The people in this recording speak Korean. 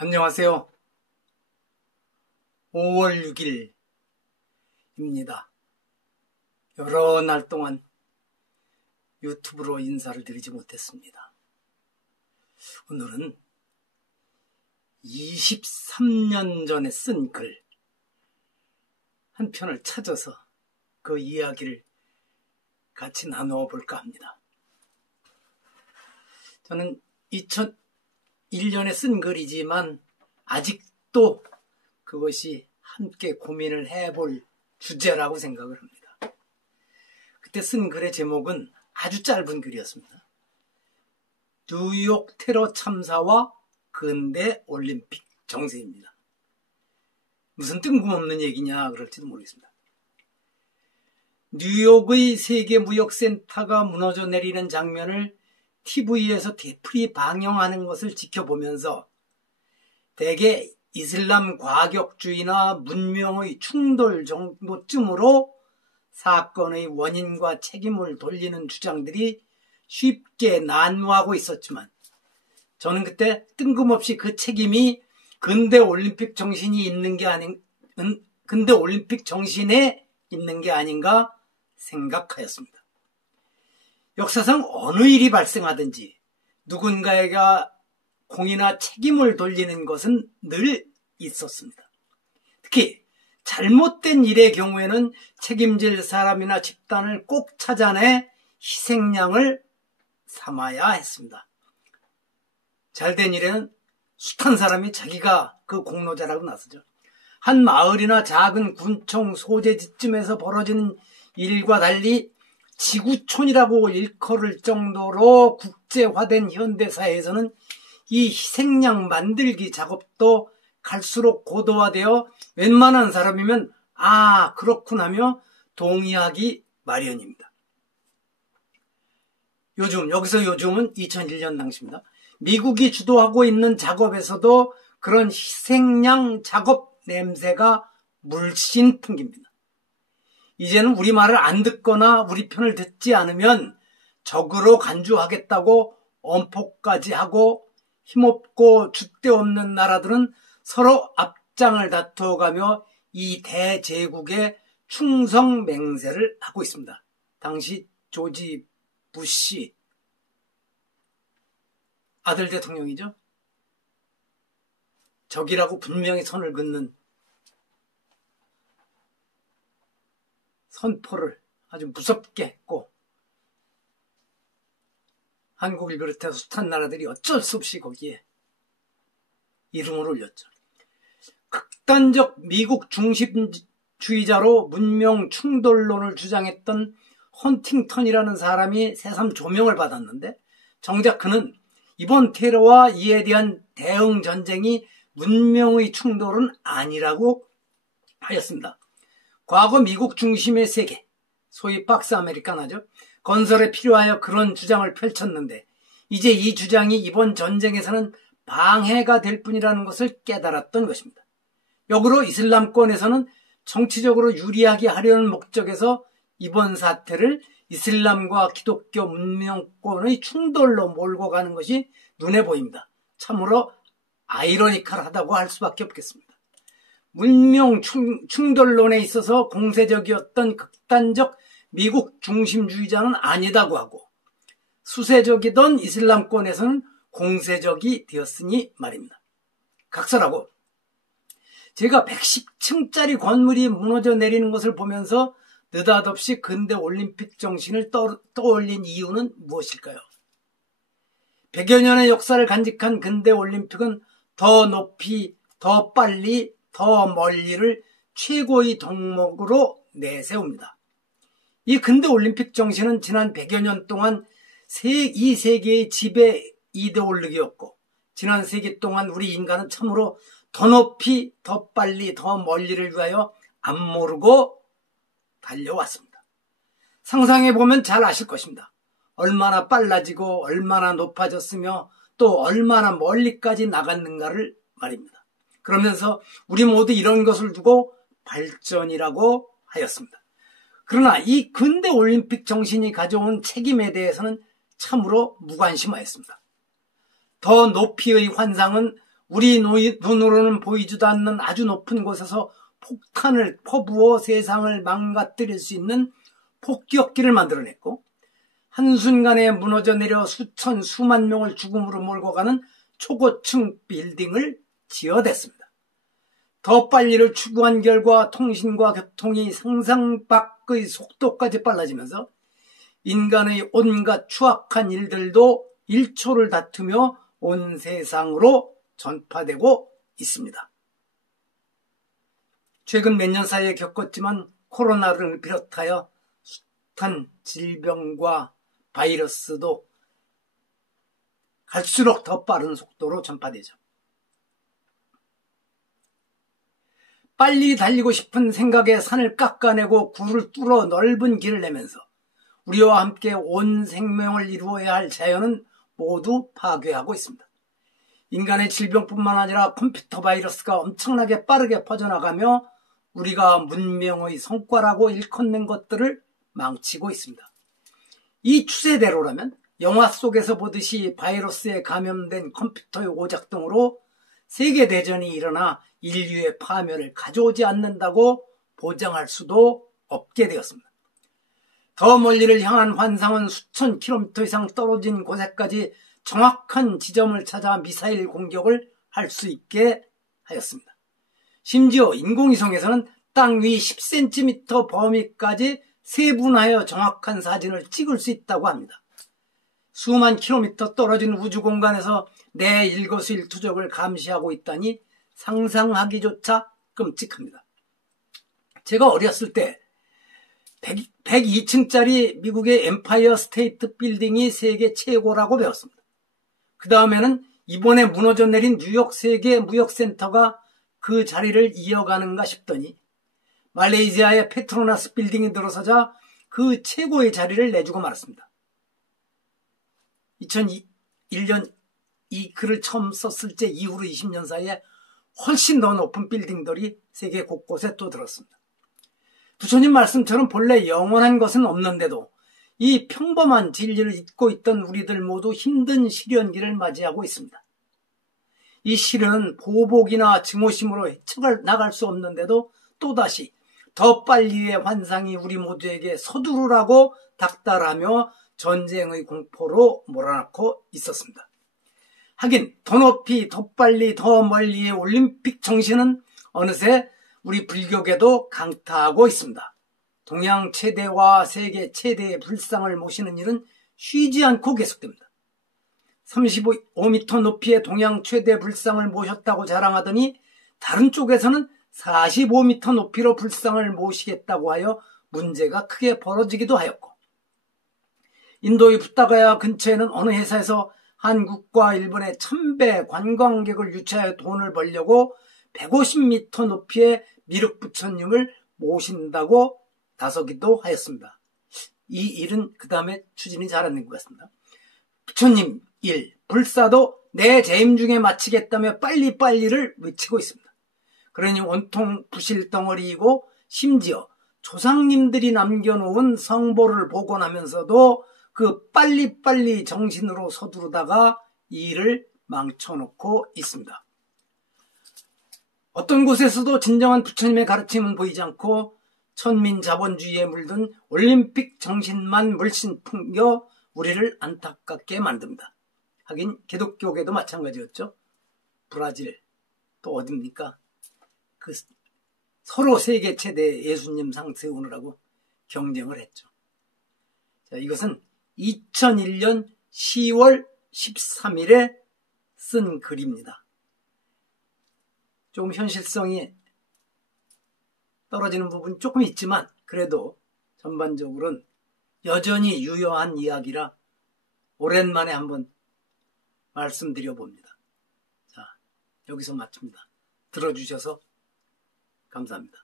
안녕하세요. 5월 6일입니다. 여러 날 동안 유튜브로 인사를 드리지 못했습니다. 오늘은 23년 전에 쓴 글 한 편을 찾아서 그 이야기를 같이 나누어 볼까 합니다. 저는 2001년에 쓴 글이지만 아직도 그것이 함께 고민을 해볼 주제라고 생각을 합니다. 그때 쓴 글의 제목은 아주 짧은 글이었습니다. 뉴욕 테러 참사와 근대 올림픽 정세입니다. 무슨 뜬금없는 얘기냐 그럴지도 모르겠습니다. 뉴욕의 세계무역센터가 무너져 내리는 장면을 TV에서 되풀이 방영하는 것을 지켜보면서 대개 이슬람 과격주의나 문명의 충돌 정도쯤으로 사건의 원인과 책임을 돌리는 주장들이 쉽게 난무하고 있었지만 저는 그때 뜬금없이 그 책임이 근대 올림픽 정신에 있는 게 아닌가 생각하였습니다. 역사상 어느 일이 발생하든지 누군가가 공이나 책임을 돌리는 것은 늘 있었습니다. 특히 잘못된 일의 경우에는 책임질 사람이나 집단을 꼭 찾아내 희생양을 삼아야 했습니다. 잘된 일에는 숱한 사람이 자기가 그 공로자라고 나서죠. 한 마을이나 작은 군청 소재지쯤에서 벌어지는 일과 달리 지구촌이라고 일컬을 정도로 국제화된 현대사회에서는 이 희생양 만들기 작업도 갈수록 고도화되어 웬만한 사람이면 그렇군 하며 동의하기 마련입니다. 요즘은 2001년 당시입니다. 미국이 주도하고 있는 작업에서도 그런 희생양 작업 냄새가 물씬 풍깁니다. 이제는 우리 말을 안 듣거나 우리 편을 듣지 않으면 적으로 간주하겠다고 엄포까지 하고 힘없고 줏대 없는 나라들은 서로 앞장을 다투어가며 이 대제국에 충성 맹세를 하고 있습니다. 당시 조지 부시 아들 대통령이죠. 적이라고 분명히 선을 긋는 선포를 아주 무섭게 했고 한국을 비롯해서 숱한 나라들이 어쩔 수 없이 거기에 이름을 올렸죠. 극단적 미국 중심주의자로 문명 충돌론을 주장했던 헌팅턴이라는 사람이 새삼 조명을 받았는데 정작 그는 이번 테러와 이에 대한 대응 전쟁이 문명의 충돌은 아니라고 하였습니다. 과거 미국 중심의 세계, 소위 박스 아메리카나죠. 건설에 필요하여 그런 주장을 펼쳤는데 이제 이 주장이 이번 전쟁에서는 방해가 될 뿐이라는 것을 깨달았던 것입니다. 역으로 이슬람권에서는 정치적으로 유리하게 하려는 목적에서 이번 사태를 이슬람과 기독교 문명권의 충돌로 몰고 가는 것이 눈에 보입니다. 참으로 아이러니컬하다고 할 수밖에 없겠습니다. 문명 충돌론에 있어서 공세적이었던 극단적 미국 중심주의자는 아니다고 하고 수세적이던 이슬람권에서는 공세적이 되었으니 말입니다. 각설하고 제가 110층짜리 건물이 무너져 내리는 것을 보면서 느닷없이 근대 올림픽 정신을 떠올린 이유는 무엇일까요? 100여 년의 역사를 간직한 근대 올림픽은 더 높이, 더 빨리, 더 멀리를 최고의 덕목으로 내세웁니다. 이 근대 올림픽 정신은 지난 100여 년 동안 이 세계의 지배 이데올로기였고 지난 세기 동안 우리 인간은 참으로 더 높이, 더 빨리, 더 멀리를 위하여 안 모르고 달려왔습니다. 상상해보면 잘 아실 것입니다. 얼마나 빨라지고 얼마나 높아졌으며 또 얼마나 멀리까지 나갔는가를 말입니다. 그러면서 우리 모두 이런 것을 두고 발전이라고 하였습니다. 그러나 이 근대 올림픽 정신이 가져온 책임에 대해서는 참으로 무관심하였습니다. 더 높이의 환상은 우리 눈으로는 보이지도 않는 아주 높은 곳에서 폭탄을 퍼부어 세상을 망가뜨릴 수 있는 폭격기를 만들어냈고, 한순간에 무너져 내려 수천 수만 명을 죽음으로 몰고 가는 초고층 빌딩을 지어댔습니다. 더 빨리를 추구한 결과 통신과 교통이 상상 밖의 속도까지 빨라지면서 인간의 온갖 추악한 일들도 1초를 다투며 온 세상으로 전파되고 있습니다. 최근 몇 년 사이에 겪었지만 코로나를 비롯하여 숱한 질병과 바이러스도 갈수록 더 빠른 속도로 전파되죠. 빨리 달리고 싶은 생각에 산을 깎아내고 굴을 뚫어 넓은 길을 내면서 우리와 함께 온 생명을 이루어야 할 자연은 모두 파괴하고 있습니다. 인간의 질병뿐만 아니라 컴퓨터 바이러스가 엄청나게 빠르게 퍼져나가며 우리가 문명의 성과라고 일컫는 것들을 망치고 있습니다. 이 추세대로라면 영화 속에서 보듯이 바이러스에 감염된 컴퓨터의 오작동으로 세계대전이 일어나 인류의 파멸을 가져오지 않는다고 보장할 수도 없게 되었습니다. 더 멀리를 향한 환상은 수천 킬로미터 이상 떨어진 곳에까지 정확한 지점을 찾아 미사일 공격을 할 수 있게 하였습니다. 심지어 인공위성에서는 땅 위 10cm 범위까지 세분하여 정확한 사진을 찍을 수 있다고 합니다. 수만 킬로미터 떨어진 우주 공간에서 내 일거수일투족을 감시하고 있다니 상상하기조차 끔찍합니다. 제가 어렸을 때 102층짜리 미국의 엠파이어 스테이트 빌딩이 세계 최고라고 배웠습니다. 그 다음에는 이번에 무너져 내린 뉴욕 세계 무역센터가 그 자리를 이어가는가 싶더니 말레이시아의 페트로나스 빌딩이 들어서자 그 최고의 자리를 내주고 말았습니다. 2001년 이 글을 처음 썼을 때 이후로 20년 사이에 훨씬 더 높은 빌딩들이 세계 곳곳에 또 들었습니다. 부처님 말씀처럼 본래 영원한 것은 없는데도 이 평범한 진리를 잊고 있던 우리들 모두 힘든 시련기를 맞이하고 있습니다. 이 시련은 보복이나 증오심으로 헤쳐나갈 수 없는데도 또다시 더 빨리의 환상이 우리 모두에게 서두르라고 닥달하며 전쟁의 공포로 몰아넣고 있었습니다. 하긴 더 높이, 더 빨리, 더 멀리의 올림픽 정신은 어느새 우리 불교계도 강타하고 있습니다. 동양 최대와 세계 최대의 불상을 모시는 일은 쉬지 않고 계속됩니다. 35m 높이의 동양 최대 불상을 모셨다고 자랑하더니 다른 쪽에서는 45m 높이로 불상을 모시겠다고 하여 문제가 크게 벌어지기도 하였고, 인도의 붓다가야 근처에는 어느 회사에서 한국과 일본의 1000배 관광객을 유치하여 돈을 벌려고 150m 높이의 미륵부처님을 모신다고 나서기도 하였습니다. 이 일은 그 다음에 추진이 잘 안 된 것 같습니다. 부처님 1. 불사도 내 재임 중에 마치겠다며 빨리빨리를 외치고 있습니다. 그러니 온통 부실 덩어리이고 심지어 조상님들이 남겨놓은 성보를 복원하면서도 그 빨리빨리 정신으로 서두르다가 이 일을 망쳐놓고 있습니다. 어떤 곳에서도 진정한 부처님의 가르침은 보이지 않고 천민 자본주의에 물든 올림픽 정신만 물씬 풍겨 우리를 안타깝게 만듭니다. 하긴 기독교계도 마찬가지였죠. 브라질 또 어딥니까? 그 서로 세계 최대 예수님 상 세우느라고 경쟁을 했죠. 자, 이것은 2001년 10월 13일에 쓴 글입니다. 좀 현실성이 떨어지는 부분이 조금 있지만 그래도 전반적으로는 여전히 유효한 이야기라 오랜만에 한번 말씀드려 봅니다. 자, 여기서 마칩니다. 들어주셔서 감사합니다.